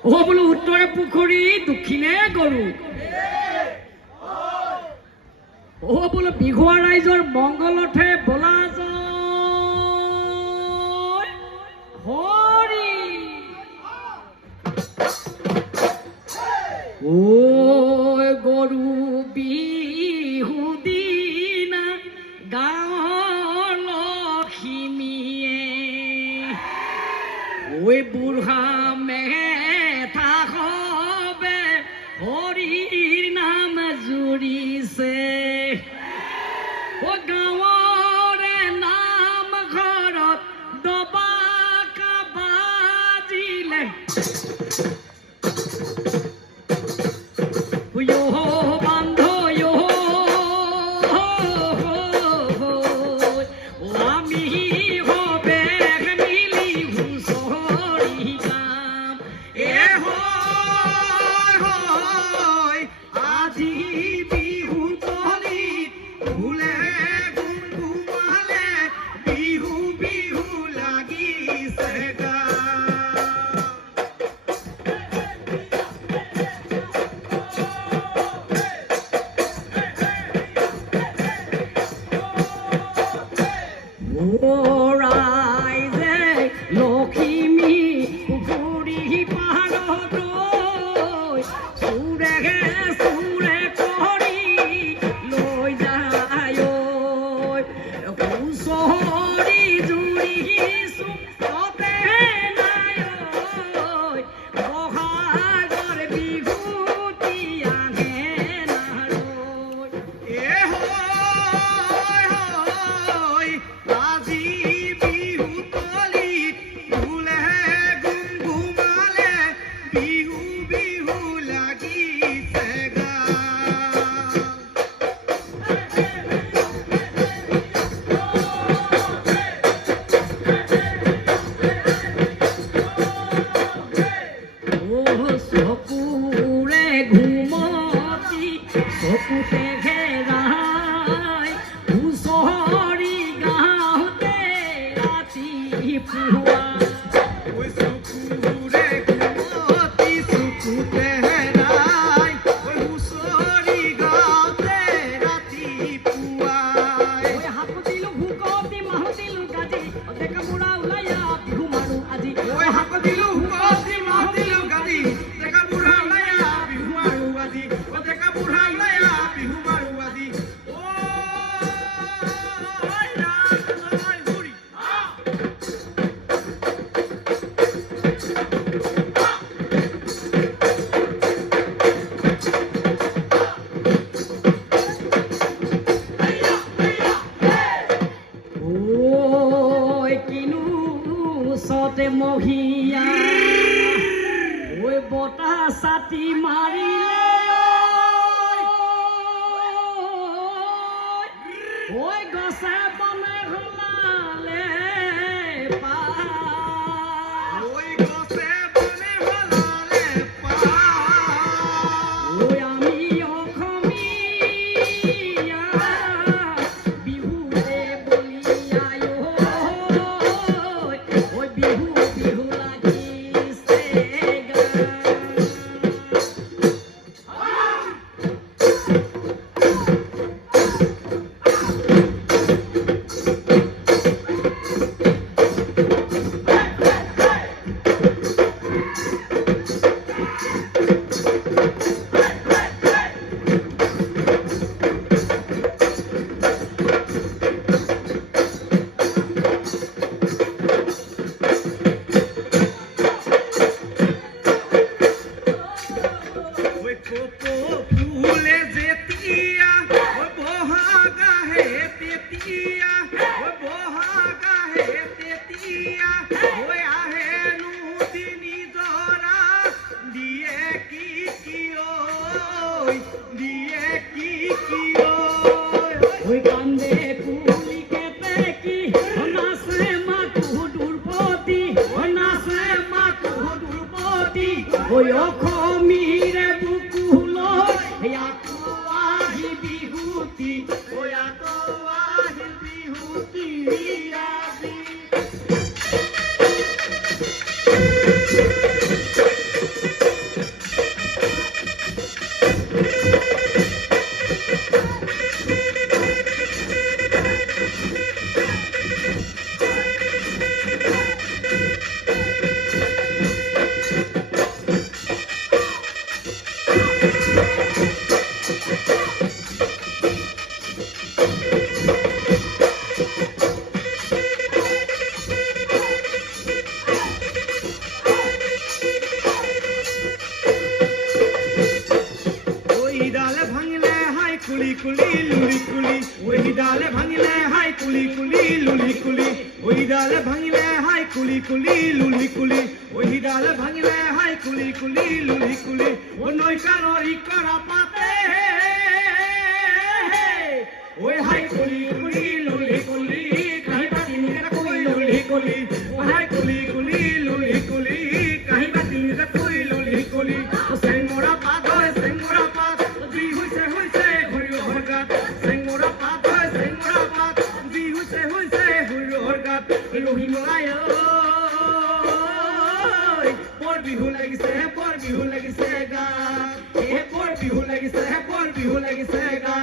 ও বোলো উত্তৰে পুখুৰী দক্ষিণে গৰু ও বোলো বিহুৱা ৰাইজৰ মংগলতহে বলা জয় হৰি ও গৰু বিহু দিনা গাঁৱৰ লখিমীয়ে ঐ বুঢ়া মেথা হবে হৰিৰ নাম জুৰিছে ও গাঁৱৰে নাম ঘৰত দবাকা বাজিলে মহিয়া ঐ বতা ছাতি মাৰিলে ঐ গছে বনে হলালে লুলি কুলি ওই ডাল ভাঙিলে হাই কুলি কুলি লুলি কুলি ওই ডাল ভাঙিলে হাই কুলি কুলি লুলি কুলি ও নই কানরি করা পাতে ওই হাই কুলি কুলি লুলি কুলি কাহিবা তিনিটা কই লুলি কুলি ও হাই কুলি কুলি লুলি কুলি কাহিবা তিনিটা কই লুলি কুলি ও সেঙ্গরা পাত হয় সেঙ্গরা পাত দি হইছে ঘুরি হরগাত সেঙ্গরা পাত হয় সেঙ্গরা পাত দি হইছে ঘুরি হরগাত লুহি মলাই পর বিহু লাগিছে গা এ পর বিহু লাগিছে গা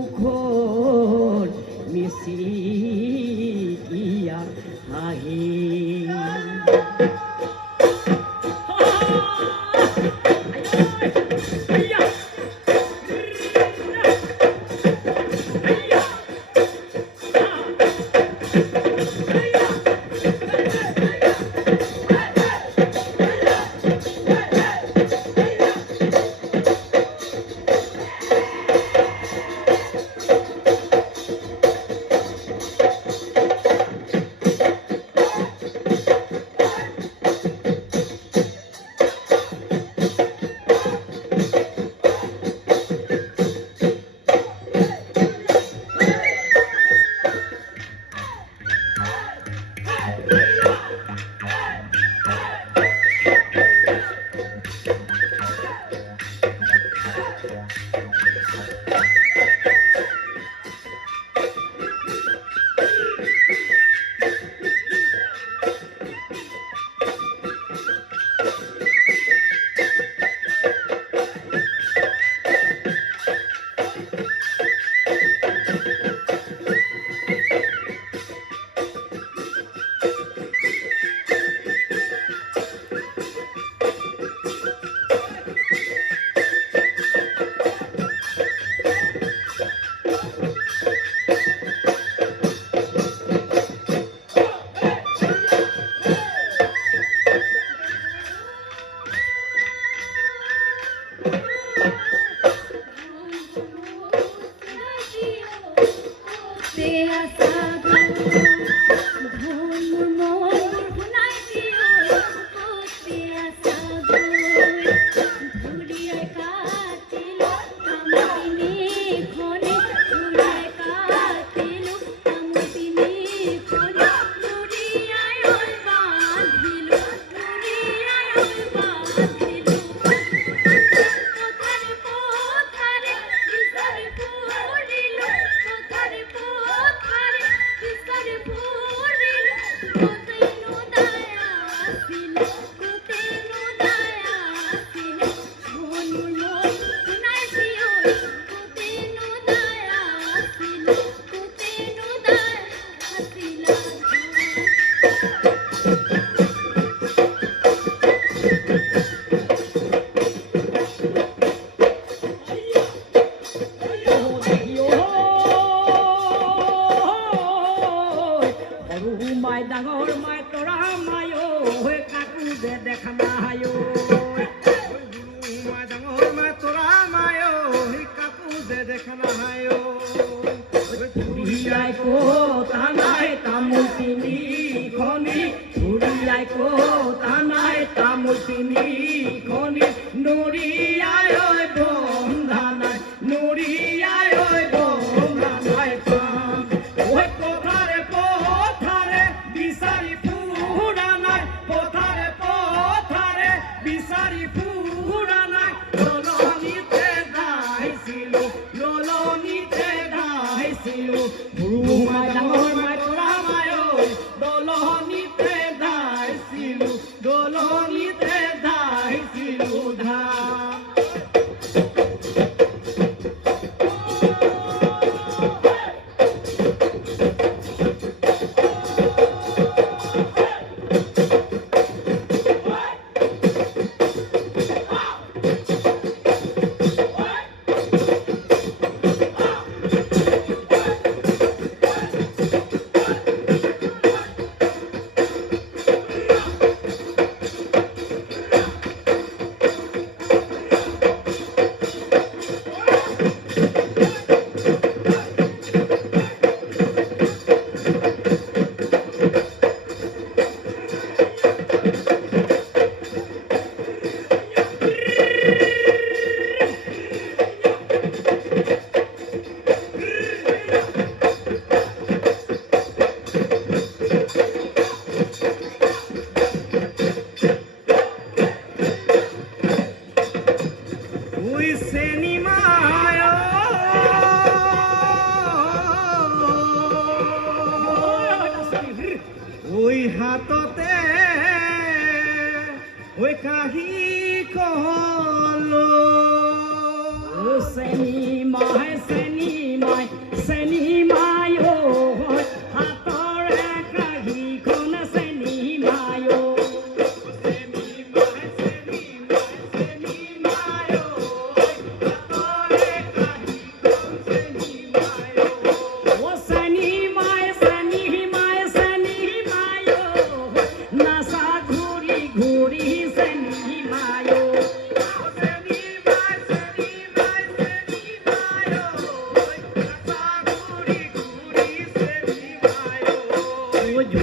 মুখৰ মিচিকিয়া হাঁহি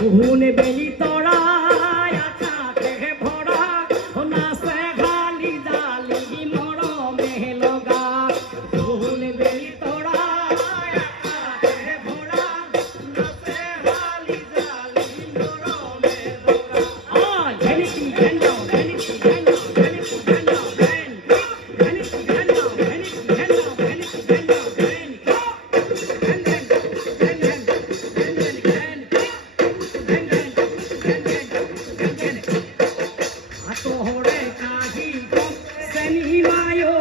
বহুন বেলি তৰা আকাশে ভৰা নাচে ঘালি জালি মৰমে লগা বহুন বেলি তৰা আকাশে ভৰা নাচে ঘালি জালি মৰমে লগা vanity ভেন্ডা vanity ভেন্ডা vanity ভেন্ডা vanity ভেন্ডা vanity ভেন্ডা vanity ভেন্ডা তোহরে কাহি সেনি মায়ো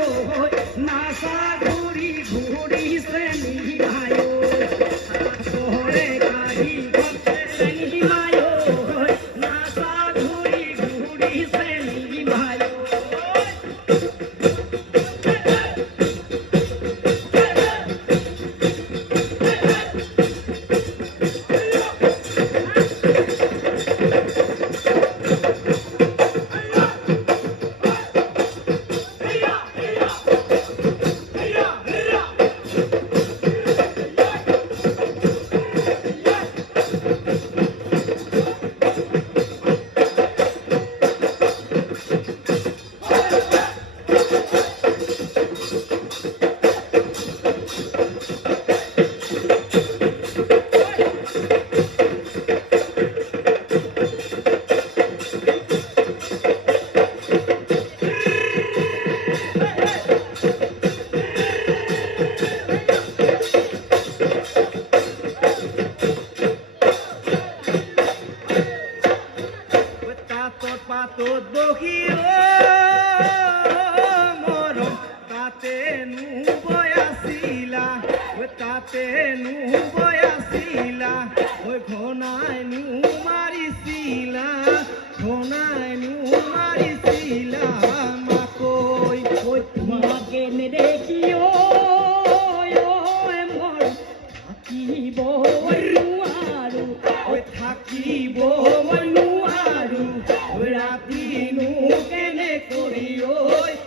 নাসা ঘুরি ঘুরি সেনি মায়ো তোহরে কাহি সেনি মায়ো নাসা ঘুরি ঘুরি সেনি মায়ো পাতত বহি মৰম তাতে নুবৈ আছিলা তাতে নুবৈ আছিলা ঘনাই নো মাৰিছিলা ঘনাই নো মাৰিছিলা মাকৈ তোমাকে নেদেখিও মোৰ থাকিব নোৱাৰো থাকিব নোৱাৰো ৰাতিনো কেনে কৰি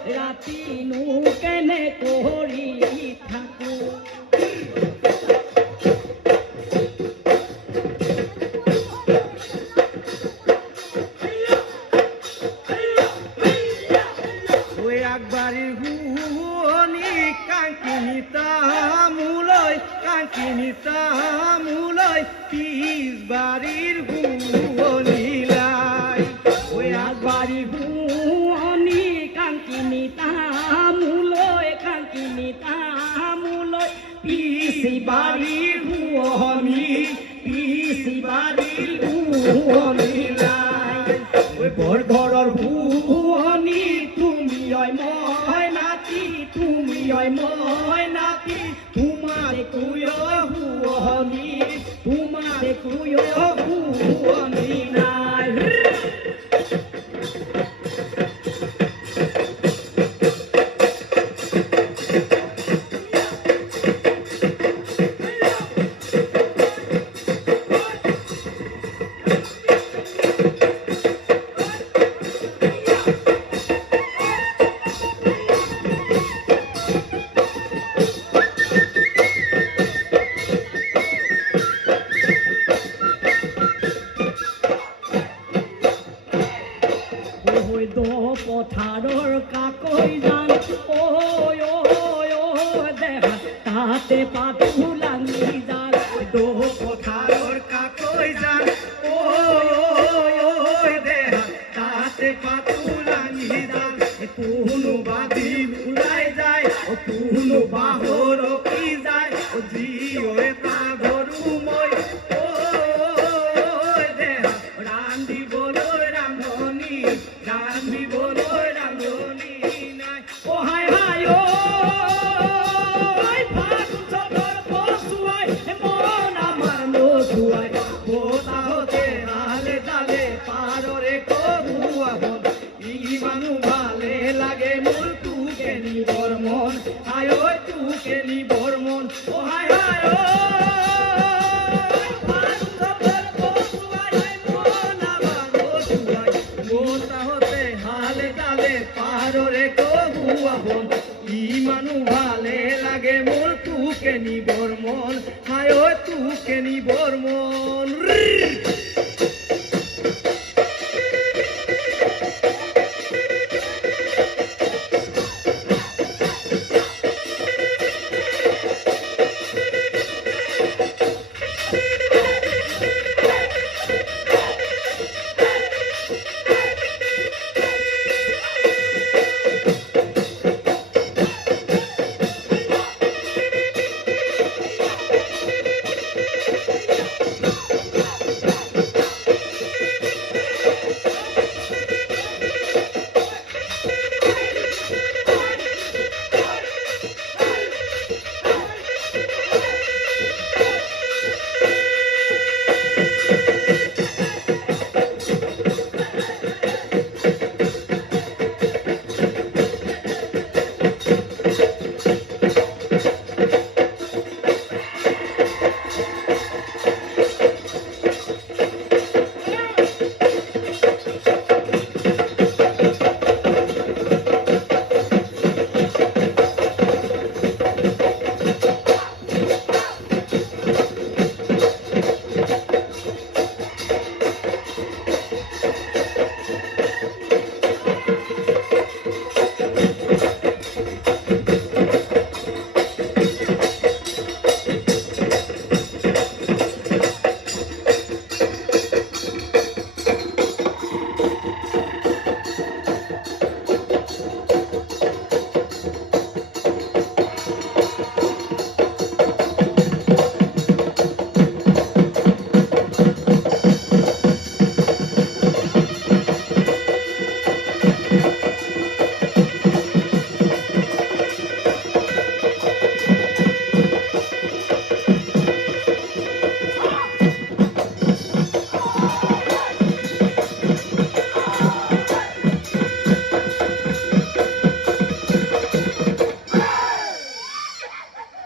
ৰাতিনো কেনে কৰি থাকো আগবাৰী শুৱনি কাংকিনী তামোলৈ পিছ বাৰীৰ শুৱনিলাই আগবাৰী শুৱনি কাংকিনী তামোলৈ পিছ বাৰীৰ শুৱনিলাই বৰ ঘৰৰ শুৱনি তুমি মই নাতি মই নাতি তোমাৰে কুয় শুৱনি নাই পথাৰৰ কাকৈ যান দেহা তাতে পাতো লাগি যান পথাৰৰ কাকৈ যান দেহা তাতে পাতো লাগি যান কোনো বাদি ওলাই যায় কোনো বাহৰ কি যায় জীৱ এটা গৰু মই দেহা ৰান্ধিবলৈ ৰান্ধনি নাই হাই হাই ভাত চবৰ পচুৱাই মন আমাৰ নচুৱাই বতাহতে হালে ডালে পাৰৰে কহুৱা বন ইমানো ভালে লাগে মোৰ তোকে নিবৰ মন হাই তোকে নিবৰ মন হাই হাই ভাত চবৰ পচুৱাই মন আমাৰ নচুৱাই বতাহতে হালে ডালে পাৰৰে কহুৱা বন ইমানো ভালে লাগে মোৰ তোকে নিবৰ মন হায় ঐ তোকে নিবৰ মন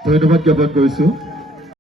ধন্যবাদ জ্ঞাপন কৰিছোঁ।